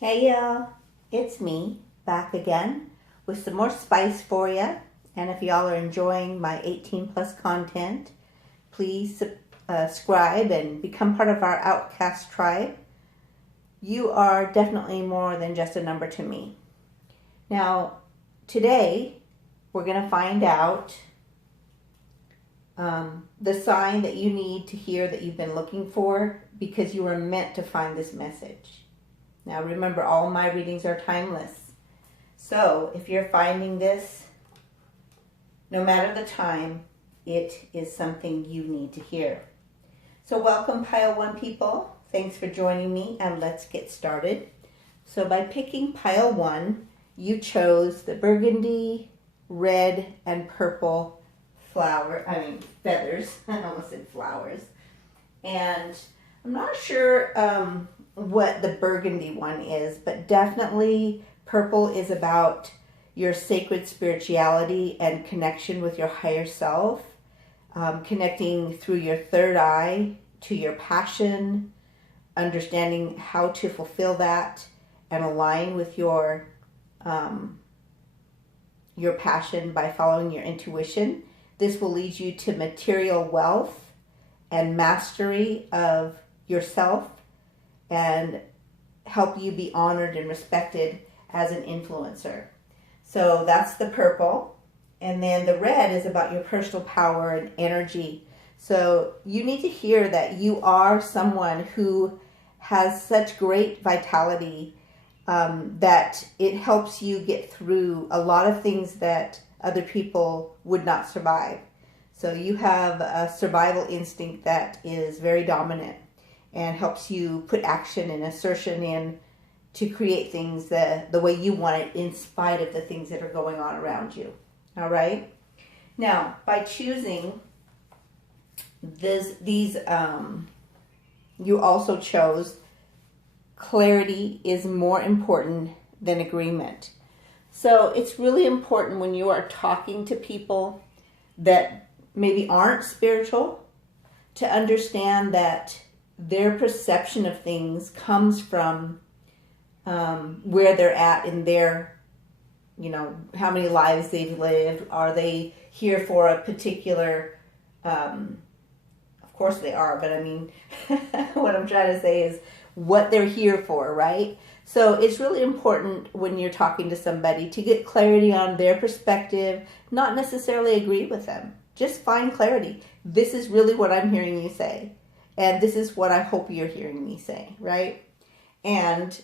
Hey y'all, it's me back again with some more spice for you. And if y'all are enjoying my 18 plus content, please subscribe and become part of our Outcast tribe. You are definitely more than just a number to me. Now, today we're going to find out the sign that you need to hear that you've been looking for because you were meant to find this message. Now remember, all my readings are timeless. So if you're finding this, no matter the time, it is something you need to hear. So welcome, Pile 1 people. Thanks for joining me, and let's get started. So by picking Pile 1, you chose the burgundy, red, and purple feathers. I almost said flowers. And I'm not sure what the burgundy one is, but definitely purple is about your sacred spirituality and connection with your higher self, connecting through your third eye to your passion, understanding how to fulfill that and align with your passion by following your intuition. This will lead you to material wealth and mastery of yourself and help you be honored and respected as an influencer. So that's the purple. And then the red is about your personal power and energy. So you need to hear that you are someone who has such great vitality that it helps you get through a lot of things that other people would not survive. So you have a survival instinct that is very dominant and helps you put action and assertion in to create things the way you want it in spite of the things that are going on around you. All right? Now, by choosing these, you also chose clarity is more important than agreement. So it's really important when you are talking to people that maybe aren't spiritual to understand that their perception of things comes from where they're at in their, how many lives they've lived. Are they here for a particular, of course they are, but I mean, what I'm trying to say is what they're here for, right? So it's really important when you're talking to somebody to get clarity on their perspective, not necessarily agree with them. Just find clarity. This is really what I'm hearing you say. And this is what I hope you're hearing me say, right? And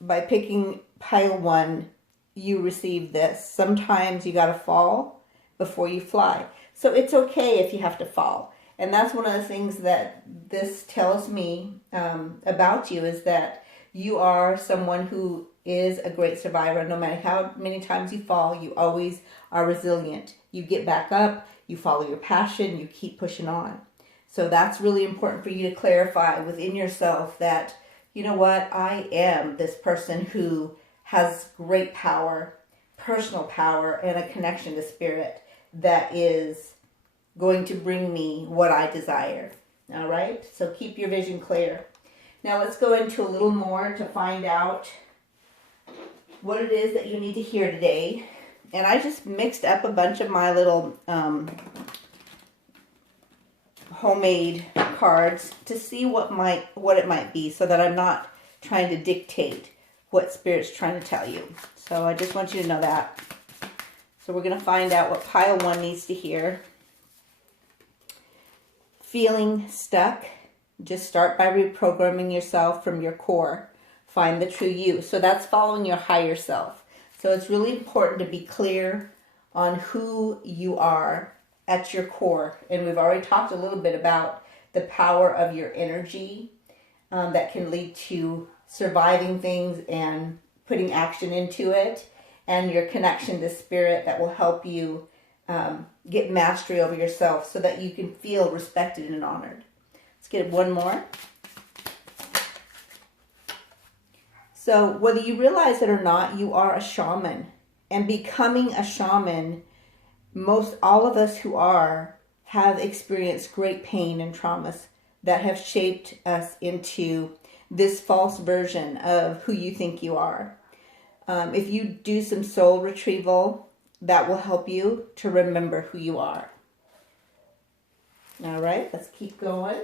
by picking Pile 1, you receive this. Sometimes you got to fall before you fly. So it's okay if you have to fall. And that's one of the things that this tells me about you, is that you are someone who is a great survivor. No matter how many times you fall, you always are resilient. You get back up, you follow your passion, you keep pushing on. So that's really important for you to clarify within yourself that, you know what, I am this person who has great power, personal power, and a connection to spirit that is going to bring me what I desire. All right? So keep your vision clear. Now let's go into a little more to find out what it is that you need to hear today. And I just mixed up a bunch of my little homemade cards to see what it might be, so that I'm not trying to dictate what Spirit's trying to tell you. So I just want you to know that. So we're going to find out what Pile 1 needs to hear. Feeling stuck? Just start by reprogramming yourself from your core. Find the true you. So that's following your higher self. So it's really important to be clear on who you are at your core. And we've already talked a little bit about the power of your energy that can lead to surviving things and putting action into it, and your connection to spirit that will help you get mastery over yourself so that you can feel respected and honored. Let's get one more. So whether you realize it or not, you are a shaman. And becoming a shaman, all of us who have experienced great pain and traumas that have shaped us into this false version of who you think you are. If you do some soul retrieval, that will help you to remember who you are. All right, let's keep going.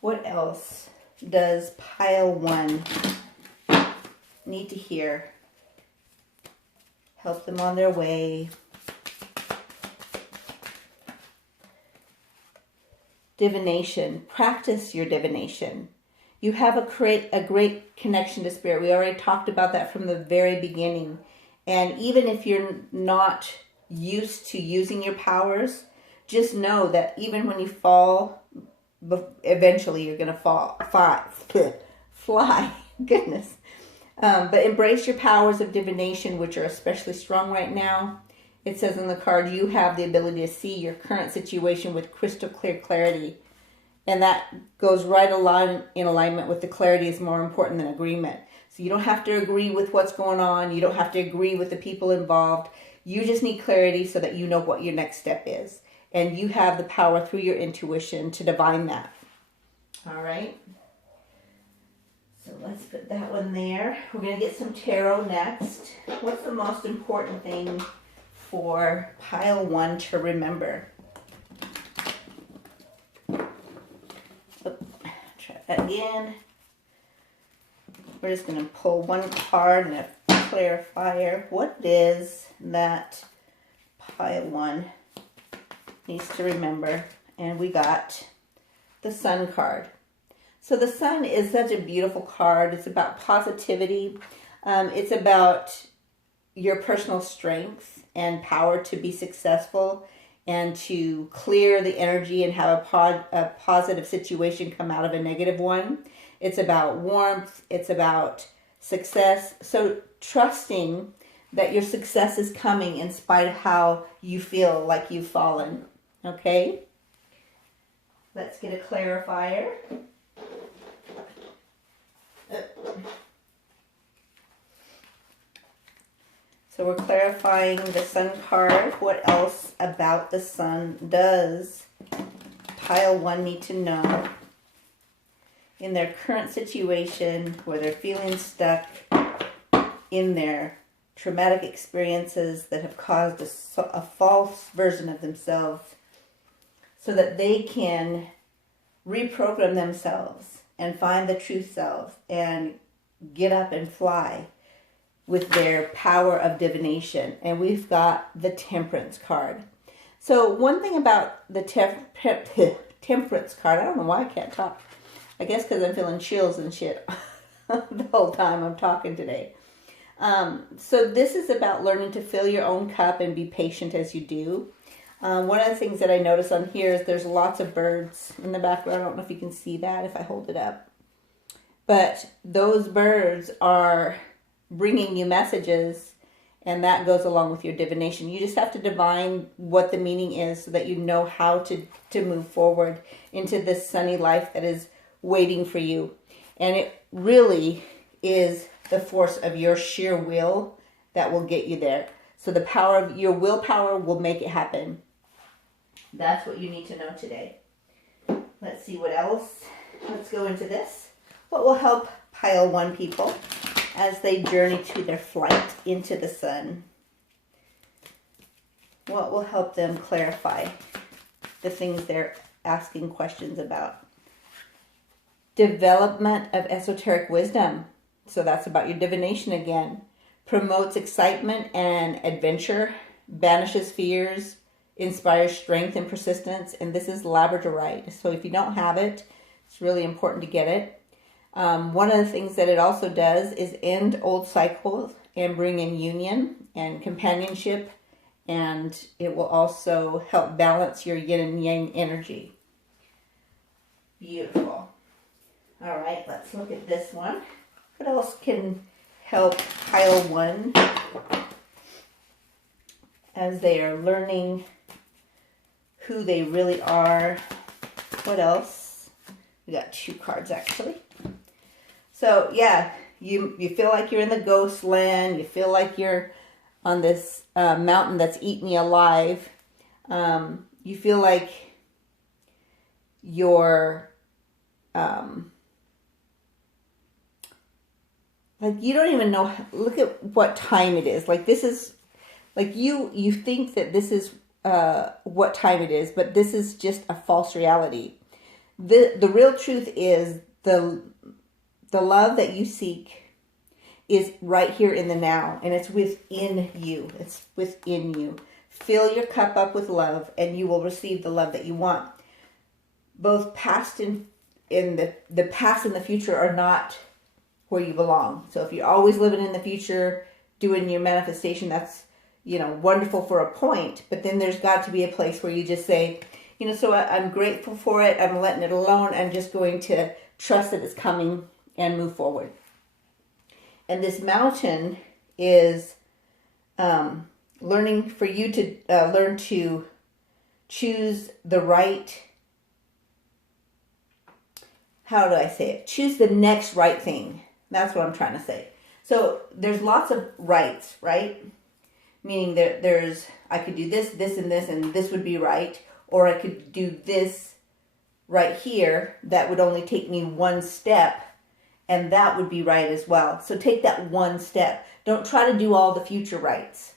What else does pile 1 need to hear? Help them on their way. Divination. Practice your divination. You have a great connection to spirit. We already talked about that from the very beginning. And even if you're not used to using your powers, just know that even when you fall, eventually you're going to fly. Goodness. But embrace your powers of divination, which are especially strong right now. It says on the card, you have the ability to see your current situation with crystal clear clarity. And that goes right in alignment with the clarity is more important than agreement. So you don't have to agree with what's going on. You don't have to agree with the people involved. You just need clarity so that you know what your next step is. And you have the power through your intuition to divine that. All right. So let's put that one there. We're going to get some tarot next. What's the most important thing for pile 1 to remember? Try that again. We're just going to pull one card and a clarifier. What is that pile 1 needs to remember? And we got the Sun card. So the Sun is such a beautiful card. It's about positivity. It's about your personal strength and power to be successful and to clear the energy and have a positive situation come out of a negative one. It's about warmth. It's about success. So trusting that your success is coming in spite of how you feel like you've fallen. Okay? Let's get a clarifier. So we're clarifying the Sun card. What else about the Sun does pile 1 need to know in their current situation where they're feeling stuck in their traumatic experiences that have caused a false version of themselves, so that they can reprogram themselves and find the true self and get up and fly with their power of divination. And we've got the Temperance card. So one thing about the Temperance card, I don't know why I can't talk. I guess because I'm feeling chills and shit the whole time I'm talking today. So this is about learning to fill your own cup and be patient as you do. One of the things that I notice on here is there's lots of birds in the background. I don't know if you can see that if I hold it up. But those birds are bringing you messages, and that goes along with your divination. You just have to divine what the meaning is so that you know how to move forward into this sunny life that is waiting for you. And it really is the force of your sheer will that will get you there. So the power of your willpower will make it happen. That's what you need to know today. Let's see what else. Let's go into this. What will help pile 1 people as they journey to their flight into the sun? What will help them clarify the things they're asking questions about? Development of esoteric wisdom. So that's about your divination again. Promotes excitement and adventure, banishes fears, inspires strength and persistence. And this is labradorite. So if you don't have it, it's really important to get it. One of the things that it also does is end old cycles and bring in union and companionship. And it will also help balance your yin and yang energy. Beautiful. All right, let's look at this one. What else can help pile 1 as they are learning who they really are? What else? We got 2 cards actually. So yeah, you feel like you're in the ghost land. You feel like you're on this mountain that's eating you alive. You feel like your, like, you don't even know, look at what time it is. Like, this is, like, you think that this is what time it is, but this is just a false reality. The real truth is the love that you seek is right here in the now, and it's within you. It's within you. Fill your cup up with love, and you will receive the love that you want. Both past and the past and the future are not where you belong. So if you're always living in the future, doing your manifestation, that's, wonderful for a point. But then there's got to be a place where you just say, so I'm grateful for it. I'm letting it alone. I'm just going to trust that it's coming and move forward. And this mountain is learning for you to learn to choose the right, how do I say it? Choose the next right thing. That's what I'm trying to say. So there's lots of rights, right? Meaning there's, I could do this, this, and this would be right. Or I could do this right here. That would only take me one step. And that would be right as well. So take that one step. Don't try to do all the future rights.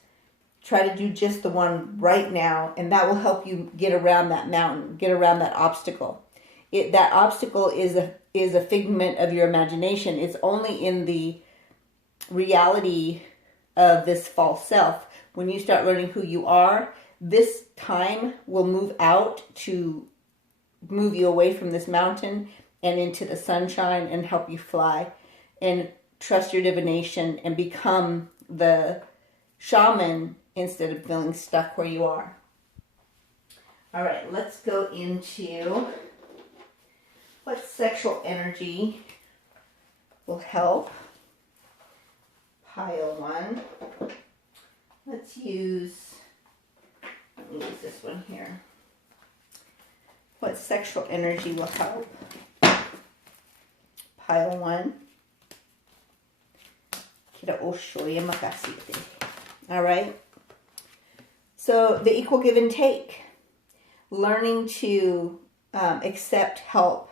Try to do just the one right now. And that will help you get around that mountain, get around that obstacle. That obstacle is a figment of your imagination. It's only in the reality of this false self. When you start learning who you are, this time will move out to move you away from this mountain and into the sunshine and help you fly and trust your divination and become the shaman instead of feeling stuck where you are. All right, let's go into what sexual energy will help. Pile 1. Let me use this one here. What sexual energy will help? Pile 1. All right. So the equal give and take. Learning to accept help.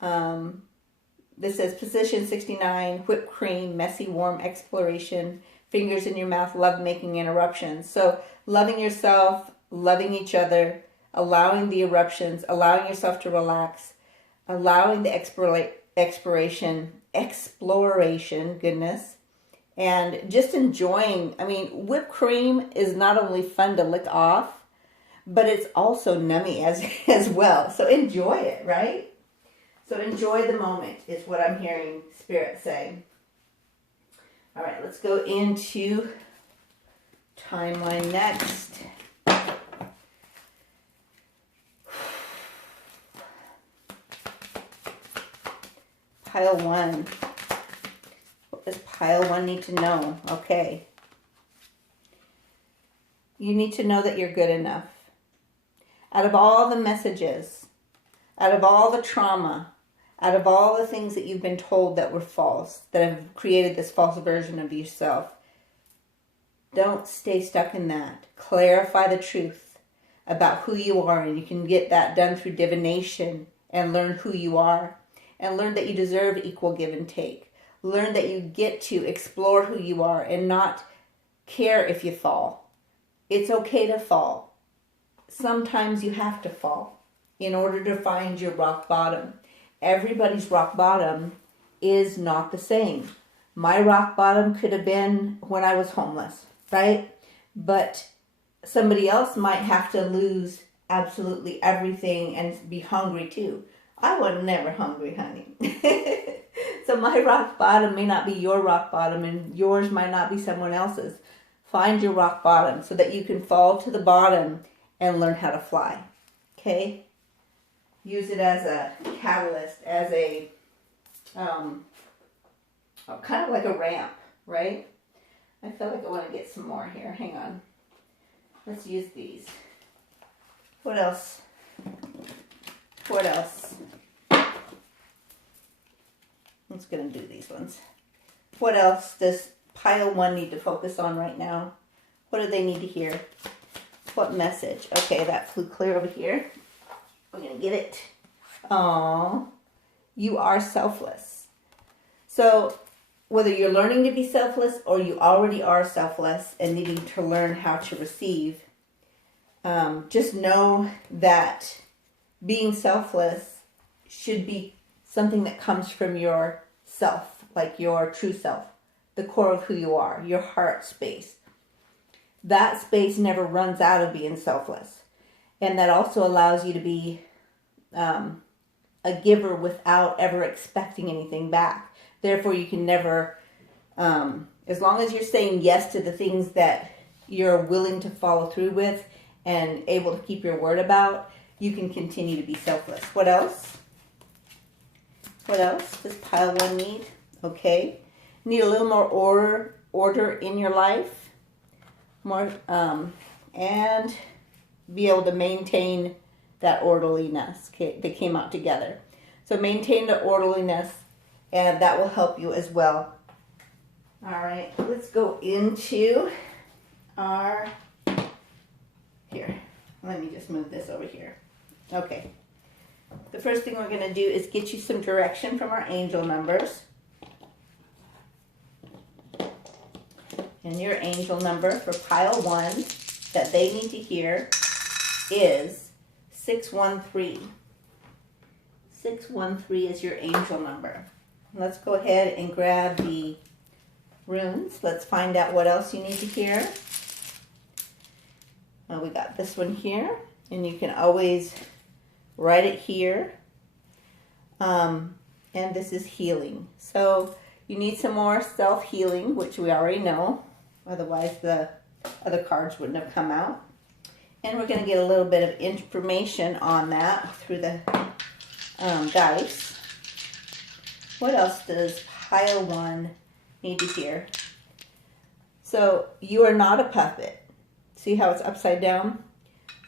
This says position 69, whipped cream, messy, warm exploration, fingers in your mouth, love making interruptions. So loving yourself, loving each other, allowing the eruptions, allowing yourself to relax, allowing the exploration, goodness, and just enjoying. I mean, whipped cream is not only fun to lick off, but it's also nummy as well. So enjoy it, right? So enjoy the moment is what I'm hearing Spirit say. All right, let's go into timeline next. Pile 1. What does pile 1 need to know? Okay. You need to know that you're good enough. Out of all the messages, out of all the trauma, out of all the things that you've been told that were false, that have created this false version of yourself, don't stay stuck in that. Clarify the truth about who you are, and you can get that done through divination and learn who you are and learn that you deserve equal give and take. Learn that you get to explore who you are and not care if you fall. It's okay to fall. Sometimes you have to fall in order to find your rock bottom. Everybody's rock bottom is not the same. My rock bottom could have been when I was homeless, right? But somebody else might have to lose absolutely everything and be hungry too. I was never hungry, honey. So my rock bottom may not be your rock bottom, and yours might not be someone else's. Find your rock bottom so that you can fall to the bottom and learn how to fly. Okay? Use it as a catalyst, as a kind of like a ramp, right? I feel like I want to get some more here. Hang on. Let's use these. What else? What else? I'm just going to do these ones. What else does pile 1 need to focus on right now? What do they need to hear? What message? Okay, that flew clear over here. I'm going to get it. Oh, you are selfless. So whether you're learning to be selfless or you already are selfless and needing to learn how to receive, just know that being selfless should be something that comes from your self, like your true self, the core of who you are, your heart space. That space never runs out of being selfless. And that also allows you to be a giver without ever expecting anything back. Therefore, you can never, as long as you're saying yes to the things that you're willing to follow through with and able to keep your word about, you can continue to be selfless. What else? What else does pile 1 need? Okay. Need a little more order in your life. More, and be able to maintain that orderliness that came out together. So maintain the orderliness, and that will help you as well. All right, let's go into our, here, let me just move this over here. Okay, the first thing we're going to do is get you some direction from our angel numbers. And your angel number for pile 1 that they need to hear is 613. 613 is your angel number. Let's go ahead and grab the runes. Let's find out what else you need to hear. Well, we got this one here, and you can always write it here. And this is healing. So you need some more self-healing, which we already know. Otherwise, the other cards wouldn't have come out. And we're going to get a little bit of information on that through the dice. What else does pile 1 need to hear? So you are not a puppet. See how it's upside down?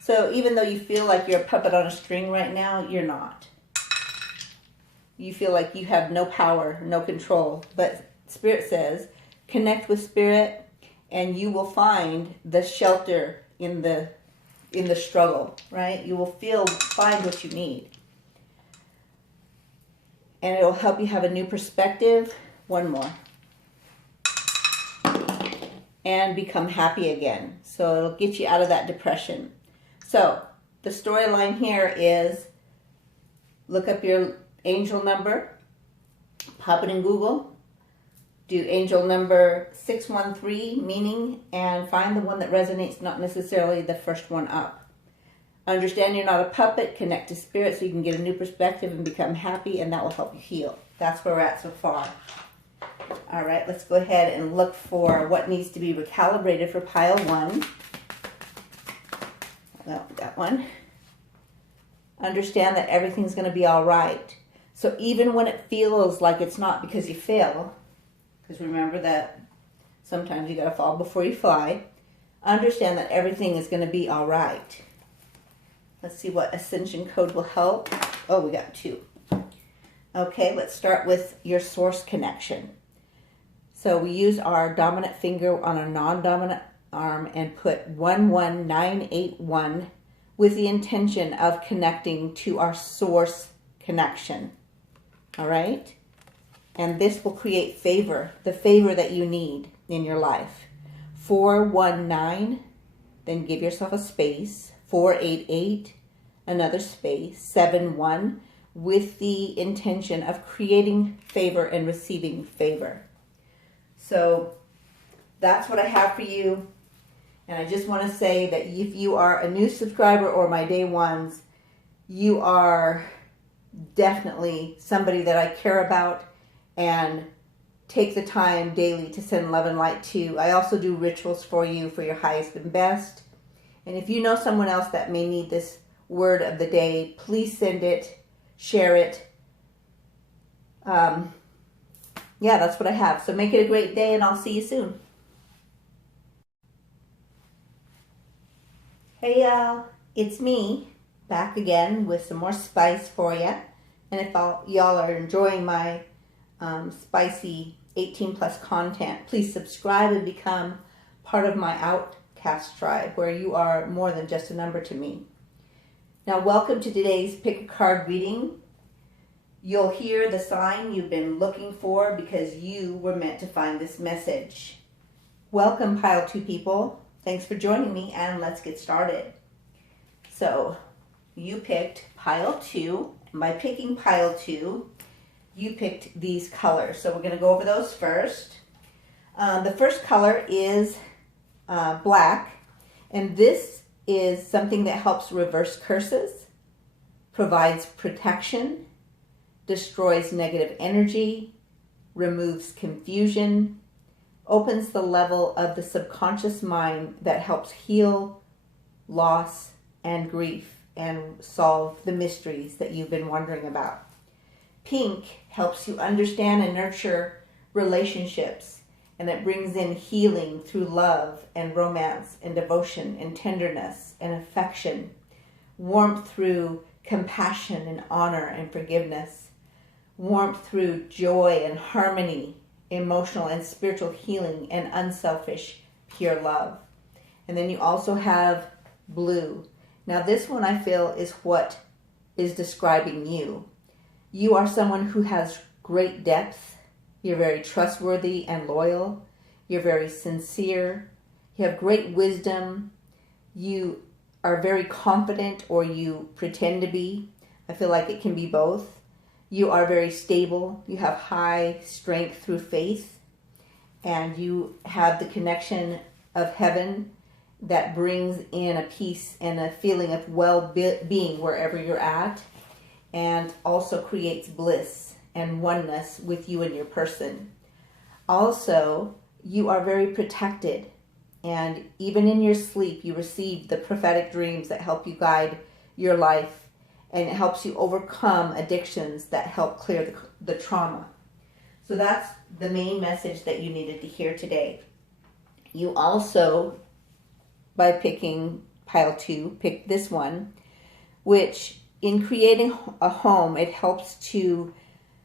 So even though you feel like you're a puppet on a string right now, you're not. You feel like you have no power, no control. But Spirit says, connect with Spirit, and you will find the shelter in the struggle, right? You will find what you need. And it will help you have a new perspective. One more. And become happy again. So it'll get you out of that depression. So the storyline here is look up your angel number, pop it in Google, do angel number 613 meaning, and find the one that resonates, not necessarily the first one up. Understand you're not a puppet, connect to Spirit so you can get a new perspective and become happy, and that will help you heal. That's where we're at so far. All right, let's go ahead and look for what needs to be recalibrated for pile 1. Well, we got one. Understand that everything's going to be all right. So even when it feels like it's not because you fail, because remember that sometimes you got to fall before you fly, understand that everything is going to be all right. Let's see what ascension code will help. Oh, we got 2. Okay, let's start with your source connection. So we use our dominant finger on a non-dominant arm and put 11981 with the intention of connecting to our source connection. All right? And this will create favor, the favor that you need in your life. 419, then give yourself a space. 488, another space. 71, with the intention of creating favor and receiving favor. So that's what I have for you. And I just want to say that if you are a new subscriber or my day ones, you are definitely somebody that I care about and take the time daily to send love and light to. I also do rituals for you for your highest and best. And if you know someone else that may need this word of the day, please send it, share it. Yeah, that's what I have. So make it a great day, and I'll see you soon. Hey y'all, it's me, back again with some more spice for you. And if y'all are enjoying my spicy 18 plus content, please subscribe and become part of my outcast tribe, where you are more than just a number to me. Now, welcome to today's Pick a Card reading. You'll hear the sign you've been looking for because you were meant to find this message. Welcome, Pile 2 people. Thanks for joining me, and let's get started. So, you picked Pile 2, and by picking Pile 2, you picked these colors. So we're going to go over those first. The first color is black, and this is something that helps reverse curses, provides protection, destroys negative energy, removes confusion, opens the level of the subconscious mind that helps heal loss and grief and solve the mysteries that you've been wondering about. Pink helps you understand and nurture relationships, and it brings in healing through love and romance and devotion and tenderness and affection, warmth through compassion and honor and forgiveness, warmth through joy and harmony, emotional and spiritual healing, and unselfish, pure love. And then you also have blue. Now this one I feel is what is describing you. You are someone who has great depth. You're very trustworthy and loyal. You're very sincere. You have great wisdom. You are very confident, or you pretend to be. I feel like it can be both. You are very stable. You have high strength through faith. And you have the connection of heaven that brings in a peace and a feeling of well-being wherever you're at, and also creates bliss and oneness with you and your person. Also, you are very protected, and even in your sleep you receive the prophetic dreams that help you guide your life, and it helps you overcome addictions that help clear the trauma. So that's the main message that you needed to hear today. You also, by picking Pile 2, picked this one, which in creating a home, it helps to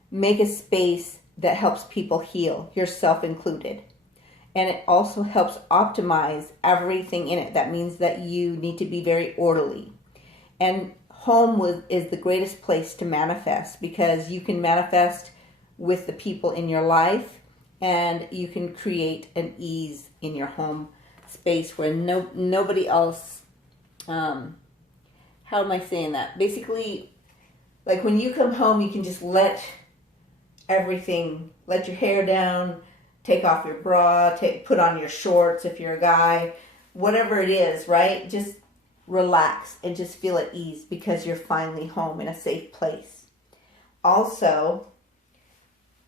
make a space that helps people heal, yourself included. And it also helps optimize everything in it. That means that you need to be very orderly. And home is the greatest place to manifest, because you can manifest with the people in your life, and you can create an ease in your home space where nobody else, how am I saying that? Basically, like when you come home, you can just let everything, let your hair down, take off your bra, put on your shorts if you're a guy, whatever it is, right? Just relax and just feel at ease because you're finally home in a safe place. Also,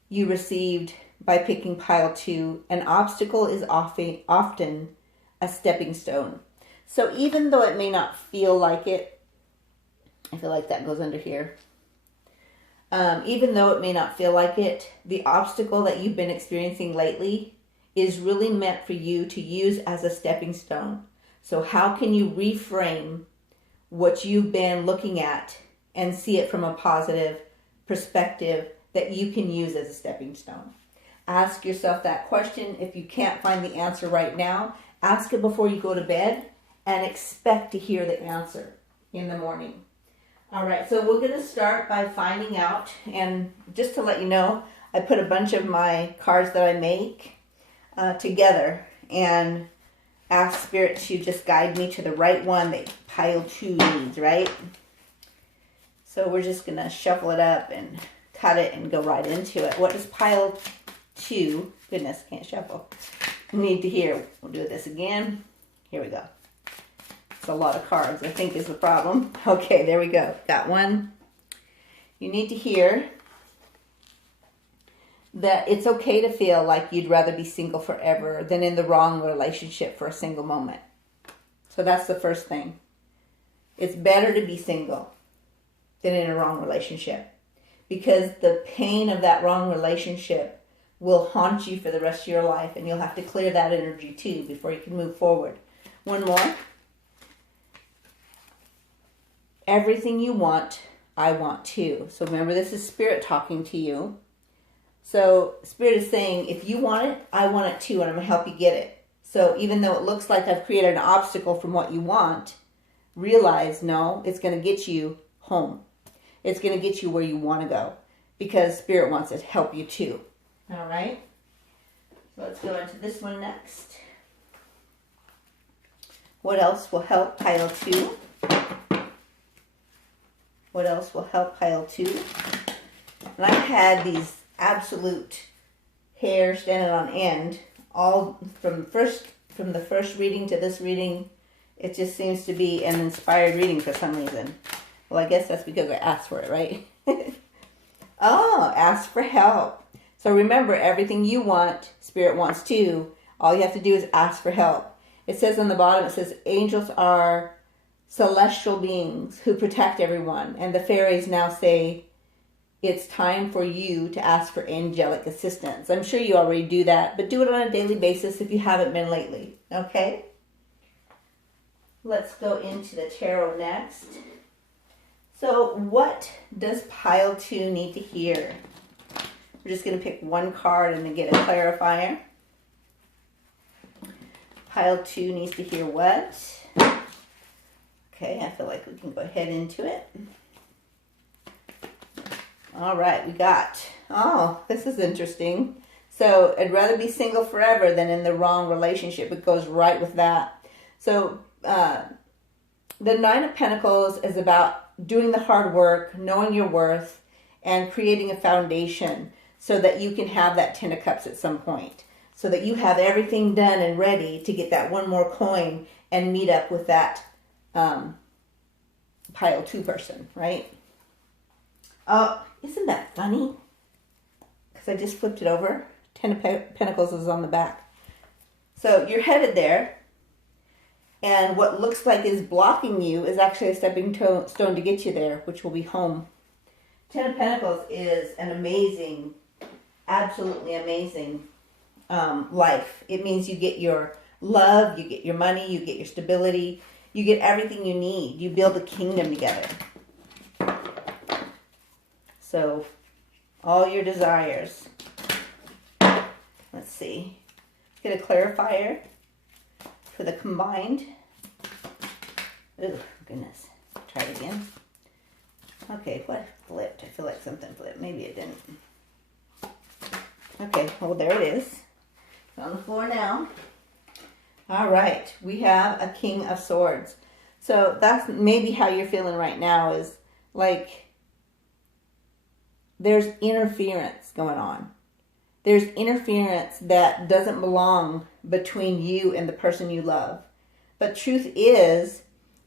you received, by picking Pile 2, an obstacle is often a stepping stone. So even though it may not feel like it, I feel like that goes under here. Even though it may not feel like it, the obstacle that you've been experiencing lately is really meant for you to use as a stepping stone. So how can you reframe what you've been looking at and see it from a positive perspective that you can use as a stepping stone? Ask yourself that question. If you can't find the answer right now, ask it before you go to bed and expect to hear the answer in the morning. All right, so we're going to start by finding out, and just to let you know, I put a bunch of my cards that I make together and ask Spirit to just guide me to the right one that Pile 2 needs, right? So we're just going to shuffle it up and cut it and go right into it. What does Pile 2, goodness, can't shuffle, need to hear? We'll do this again. Here we go. A lot of cards, I think, is the problem. Okay, there we go. Got one. You need to hear that it's okay to feel like you'd rather be single forever than in the wrong relationship for a single moment. So that's the first thing. It's better to be single than in a wrong relationship, because the pain of that wrong relationship will haunt you for the rest of your life, and you'll have to clear that energy too before you can move forward. One more. Everything you want, I want too. So remember, this is Spirit talking to you. So Spirit is saying, if you want it, I want it too, and I'm going to help you get it. So even though it looks like I've created an obstacle from what you want, realize, no, it's going to get you home. It's going to get you where you want to go, because Spirit wants to help you too. All right? So let's go into this one next. What else will help pile 2? What else will help pile 2? And I had these absolute hair standing on end, all from the first reading to this reading. It just seems to be an inspired reading for some reason. Well, I guess that's because I asked for it, right? Oh, ask for help. So remember, everything you want, Spirit wants too. All you have to do is ask for help. It says on the bottom, it says, angels are celestial beings who protect everyone. And the fairies now say, it's time for you to ask for angelic assistance. I'm sure you already do that, but do it on a daily basis if you haven't been lately. Okay? Let's go into the tarot next. So what does pile 2 need to hear? We're just going to pick one card and then get a clarifier. Pile 2 needs to hear what? Okay, I feel like we can go ahead into it. All right, we got, oh, this is interesting. So I'd rather be single forever than in the wrong relationship. It goes right with that. So the 9 of Pentacles is about doing the hard work, knowing your worth, and creating a foundation so that you can have that 10 of Cups at some point. So that you have everything done and ready to get that one more coin and meet up with that pile 2 person, right? Oh, isn't that funny? Because I just flipped it over. 10 of Pentacles is on the back. So you're headed there. And what looks like is blocking you is actually a stepping stone to get you there, which will be home. 10 of Pentacles is an amazing, absolutely amazing life. It means you get your love, you get your money, you get your stability, you get everything you need. You build a kingdom together. So, all your desires. Let's see. Get a clarifier for the combined. Oh, goodness. Try it again. Okay, what flipped? I feel like something flipped. Maybe it didn't. Okay, well, there it is. It's on the floor now. All right, we have a King of Swords. So that's maybe how you're feeling right now, is like there's interference going on. There's interference that doesn't belong between you and the person you love. But truth is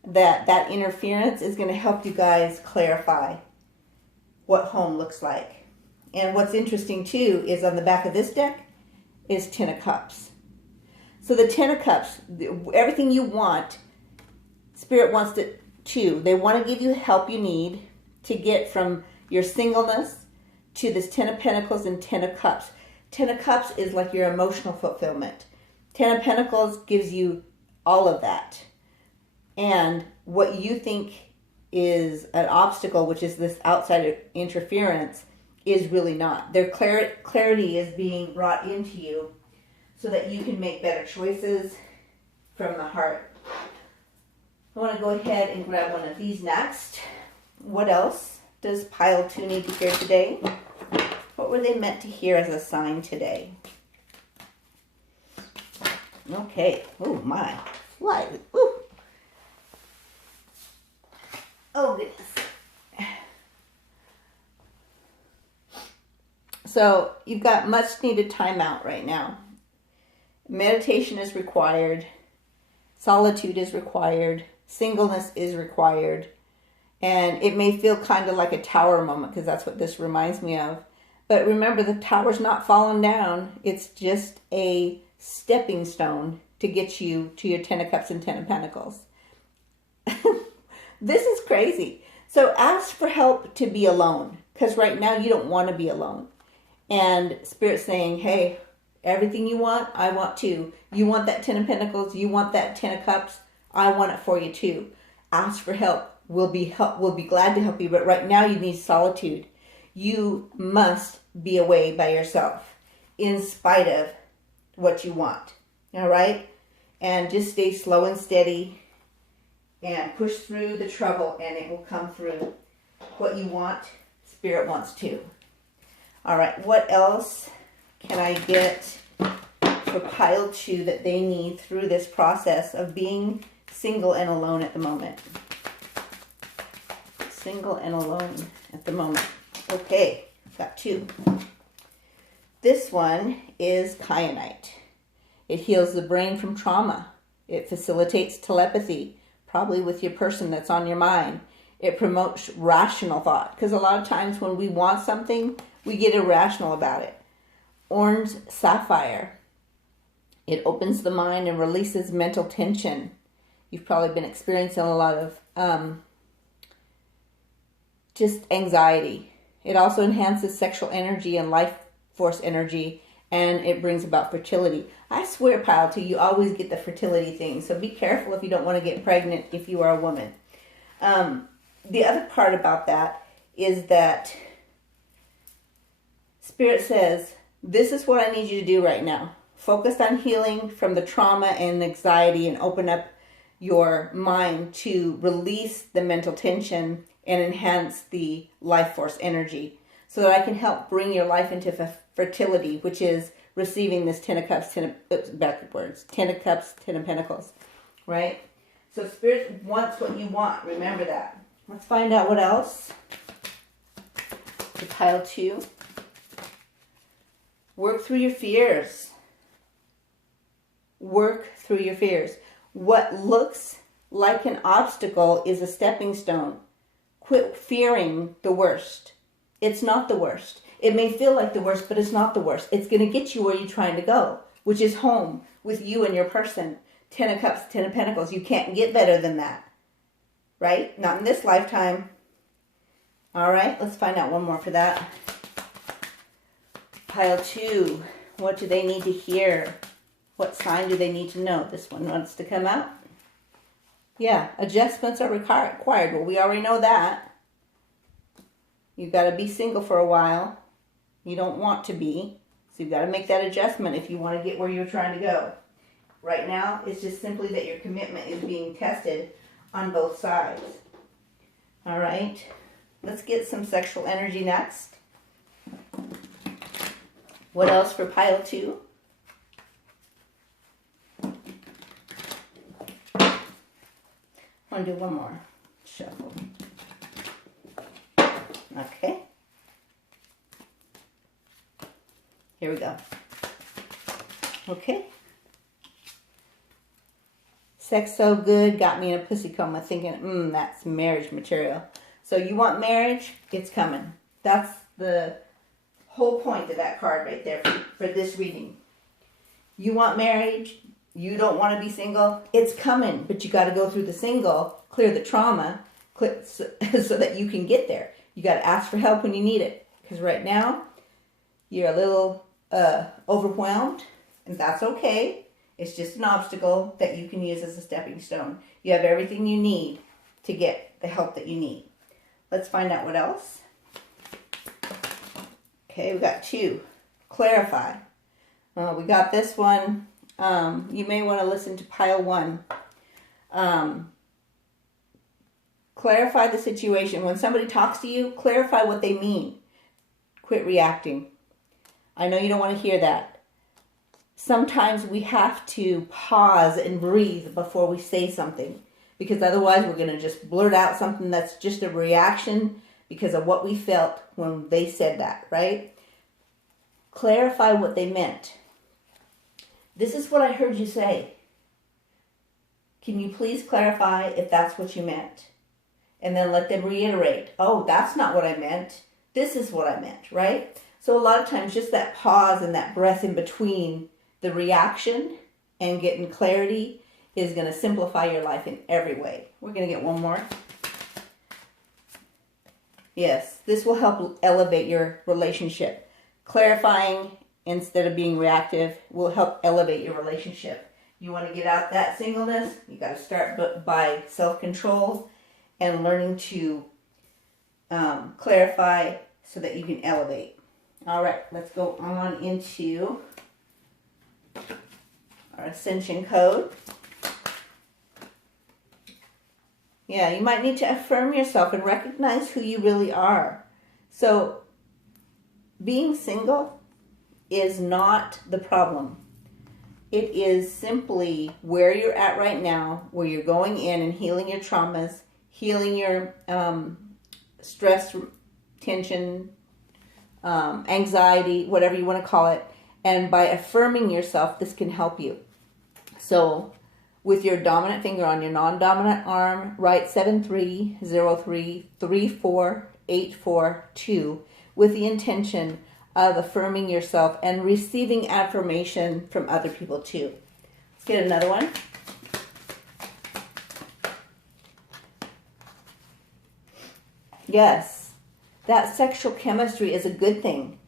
that that interference is going to help you guys clarify what home looks like. And what's interesting too is on the back of this deck is 10 of Cups. So the 10 of Cups, everything you want, Spirit wants to too. They want to give you help you need to get from your singleness to this 10 of Pentacles and 10 of Cups. 10 of Cups is like your emotional fulfillment. 10 of Pentacles gives you all of that. And what you think is an obstacle, which is this outside interference, is really not. Their clarity is being brought into you so that you can make better choices from the heart. I want to go ahead and grab one of these next. What else does pile 2 need to hear today? What were they meant to hear as a sign today? Okay. Oh, my. Why? Ooh. Oh, goodness. So, you've got much needed time out right now. Meditation is required. Solitude is required. Singleness is required. And it may feel kind of like a tower moment, because that's what this reminds me of. But remember, the tower's not falling down. It's just a stepping stone to get you to your 10 of Cups and 10 of Pentacles. This is crazy. So ask for help to be alone, because right now you don't want to be alone. And Spirit's saying, hey, everything you want, I want too. You want that 10 of Pentacles, you want that 10 of Cups, I want it for you too. Ask for help. We'll be glad to help you, but right now you need solitude. You must be away by yourself in spite of what you want. All right? And just stay slow and steady and push through the trouble, and it will come through. What you want, Spirit wants too. All right, what else can I get for pile 2 that they need through this process of being single and alone at the moment? Single and alone at the moment. Okay, got 2. This one is kyanite. It heals the brain from trauma. It facilitates telepathy, probably with your person that's on your mind. It promotes rational thought, because a lot of times when we want something, we get irrational about it. Orange sapphire. It opens the mind and releases mental tension. You've probably been experiencing a lot of just anxiety. It also enhances sexual energy and life force energy, and it brings about fertility. I swear, pile 2, you always get the fertility thing, so be careful if you don't want to get pregnant if you are a woman. The other part about that is that Spirit says, this is what I need you to do right now. Focus on healing from the trauma and anxiety and open up your mind to release the mental tension and enhance the life force energy so that I can help bring your life into fertility, which is receiving this 10 of Cups, 10 of Pentacles, right? So Spirit wants what you want. Remember that. Let's find out what else. For pile 2. Work through your fears. Work through your fears. What looks like an obstacle is a stepping stone. Quit fearing the worst. It's not the worst. It may feel like the worst, but it's not the worst. It's going to get you where you're trying to go, which is home with you and your person. 10 of Cups, 10 of Pentacles. You can't get better than that. Right? Not in this lifetime. All right, let's find out one more for that. Pile 2. What do they need to hear? What sign do they need to know? This one wants to come out. Yeah, adjustments are required. Well, we already know that. You've got to be single for a while. You don't want to be. So you've got to make that adjustment if you want to get where you're trying to go. Right now, it's just simply that your commitment is being tested on both sides. All right. Let's get some sexual energy next. What else for pile 2? I want to do one more shuffle. Okay. Here we go. Okay. Sex so good, got me in a pussy coma thinking, that's marriage material. So you want marriage? It's coming. That's the whole point of that card right there for this reading. You want marriage? You don't want to be single? It's coming, but you got to go through the single, clear the trauma, so that you can get there. You got to ask for help when you need it. Because right now, you're a little overwhelmed, and that's okay. It's just an obstacle that you can use as a stepping stone. You have everything you need to get the help that you need. Let's find out what else. Okay, we got 2. Clarify. We got this one. You may want to listen to pile 1. Clarify the situation. When somebody talks to you, clarify what they mean. Quit reacting. I know you don't want to hear that. Sometimes we have to pause and breathe before we say something, because otherwise we're going to just blurt out something that's just a reaction because of what we felt when they said that, right? Clarify what they meant. This is what I heard you say. Can you please clarify if that's what you meant? And then let them reiterate, oh, that's not what I meant. This is what I meant, right? So a lot of times just that pause and that breath in between the reaction and getting clarity is going to simplify your life in every way. We're going to get one more. Yes, this will help elevate your relationship. Clarifying instead of being reactive will help elevate your relationship. You want to get out that singleness, you got to start by self-control and learning to clarify so that you can elevate. All right, let's go on into our ascension code. Yeah, you might need to affirm yourself and recognize who you really are. So, being single is not the problem. It is simply where you're at right now, where you're going in and healing your traumas, healing your stress, tension, anxiety, whatever you want to call it. And by affirming yourself, this can help you. So, with your dominant finger on your non-dominant arm, write 730334842 with the intention of affirming yourself and receiving affirmation from other people too. Let's get another one. Yes, that sexual chemistry is a good thing.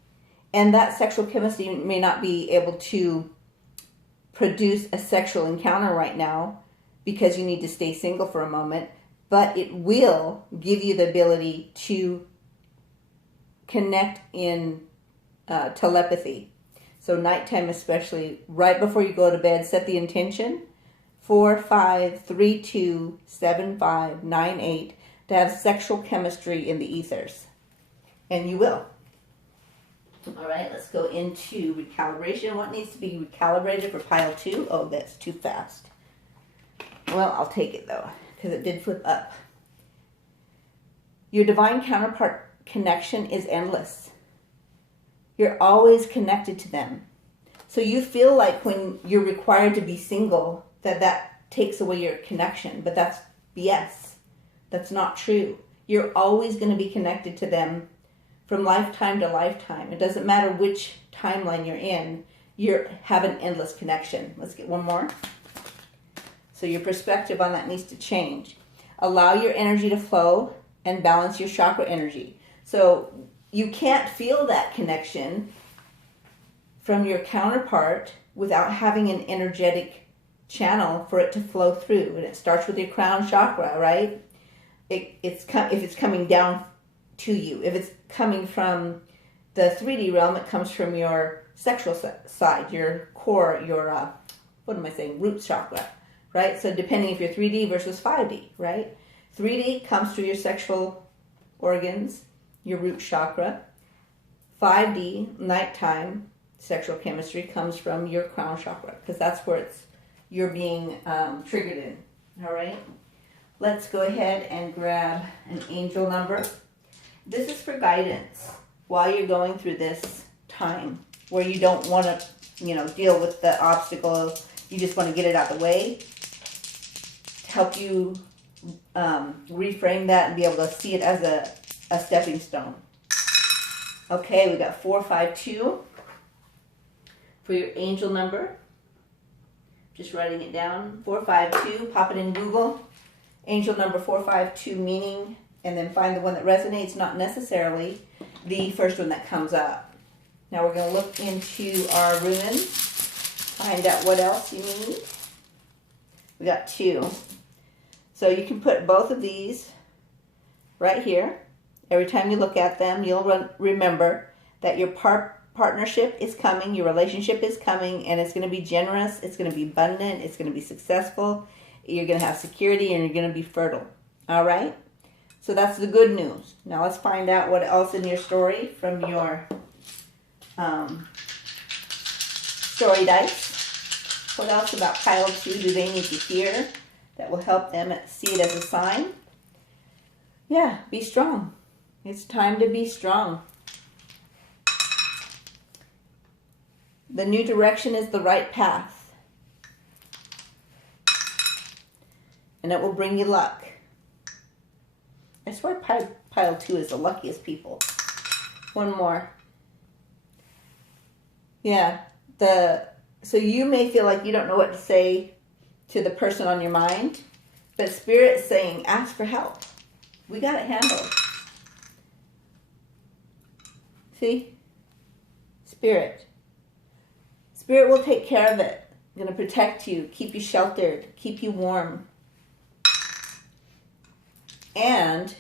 And that sexual chemistry may not be able to produce a sexual encounter right now because you need to stay single for a moment, but it will give you the ability to connect in telepathy. So nighttime especially, right before you go to bed, set the intention 45327598 to have sexual chemistry in the ethers. And you will. All right, let's go into recalibration. What needs to be recalibrated for pile 2? Oh, that's too fast. Well, I'll take it though, because it did flip up. Your divine counterpart connection is endless. You're always connected to them. So you feel like when you're required to be single, that takes away your connection, but that's BS. That's not true. You're always going to be connected to them from lifetime to lifetime. It doesn't matter which timeline you're in, you have an endless connection. Let's get one more. So your perspective on that needs to change. Allow your energy to flow and balance your chakra energy. So you can't feel that connection from your counterpart without having an energetic channel for it to flow through. And it starts with your crown chakra, right? If it's coming down to you. If it's coming from the 3D realm, it comes from your sexual side, your core, your, root chakra, right? So depending if you're 3D versus 5D, right? 3D comes through your sexual organs, your root chakra. 5D, nighttime, sexual chemistry comes from your crown chakra, because that's where you're being triggered in, all right? Let's go ahead and grab an angel number. This is for guidance while you're going through this time where you don't want to, deal with the obstacle. You just want to get it out of the way to help you reframe that and be able to see it as a stepping stone. Okay, we got 452 for your angel number. Just writing it down. 452, pop it in Google. Angel number 452 meaning, and then find the one that resonates, not necessarily the first one that comes up. Now we're going to look into our runes, find out what else you need. We got 2. So you can put both of these right here. Every time you look at them, you'll remember that your partnership is coming, your relationship is coming, and it's going to be generous, it's going to be abundant, it's going to be successful, you're going to have security, and you're going to be fertile. All right? So that's the good news. Now let's find out what else in your story from your story dice. What else about pile 2 do they need to hear that will help them see it as a sign? Yeah, be strong. It's time to be strong. The new direction is the right path. And it will bring you luck. I swear pile 2 is the luckiest people. One more. Yeah. So you may feel like you don't know what to say to the person on your mind, but Spirit's saying, ask for help. We got it handled. See? Spirit. Spirit will take care of it. Going to protect you, keep you sheltered, keep you warm. And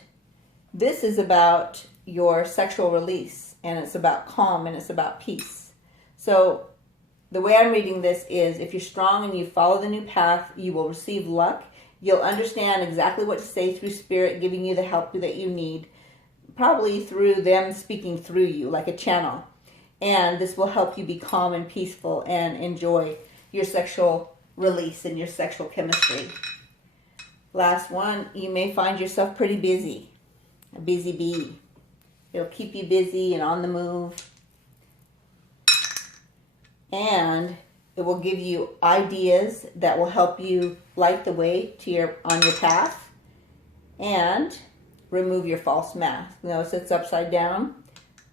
this is about your sexual release, and it's about calm, and it's about peace. So the way I'm reading this is, if you're strong and you follow the new path, you will receive luck. You'll understand exactly what to say through Spirit giving you the help that you need, probably through them speaking through you like a channel. And this will help you be calm and peaceful and enjoy your sexual release and your sexual chemistry. Last one, you may find yourself pretty busy, a busy bee. It'll keep you busy and on the move. And it will give you ideas that will help you light the way to on your path, and remove your false mask. Notice it's upside down,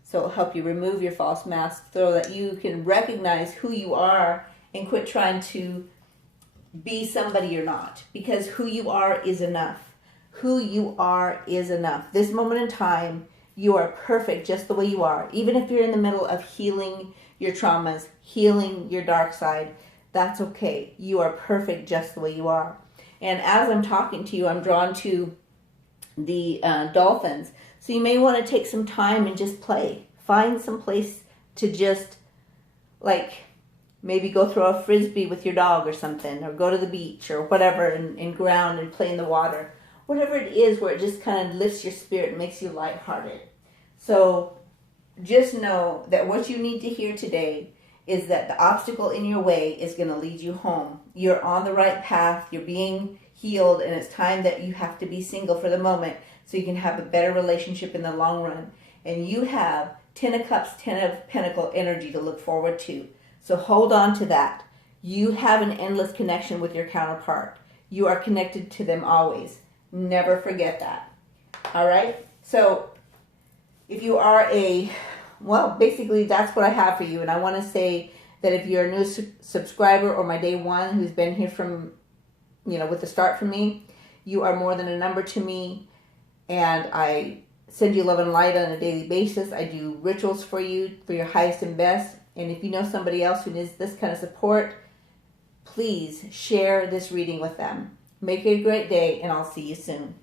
so it'll help you remove your false mask so that you can recognize who you are and quit trying to be somebody you're not, because who you are is enough. Who you are is enough. This moment in time, you are perfect just the way you are. Even if you're in the middle of healing your traumas, healing your dark side, that's okay. You are perfect just the way you are. And as I'm talking to you, I'm drawn to the dolphins. So you may want to take some time and just play. Find some place to just, like, maybe go throw a frisbee with your dog or something, or go to the beach or whatever and ground and play in the water. Whatever it is where it just kind of lifts your spirit and makes you lighthearted. So just know that what you need to hear today is that the obstacle in your way is going to lead you home. You're on the right path. You're being healed, and it's time that you have to be single for the moment so you can have a better relationship in the long run. And you have 10 of Cups, 10 of Pentacles energy to look forward to. So hold on to that. You have an endless connection with your counterpart. You are connected to them always. Never forget that. All right? So if you are basically that's what I have for you. And I want to say that if you're a new subscriber or my day one who's been here from, with the start from me, you are more than a number to me. And I send you love and light on a daily basis. I do rituals for you for your highest and best. And if you know somebody else who needs this kind of support, please share this reading with them. Make it a great day, and I'll see you soon.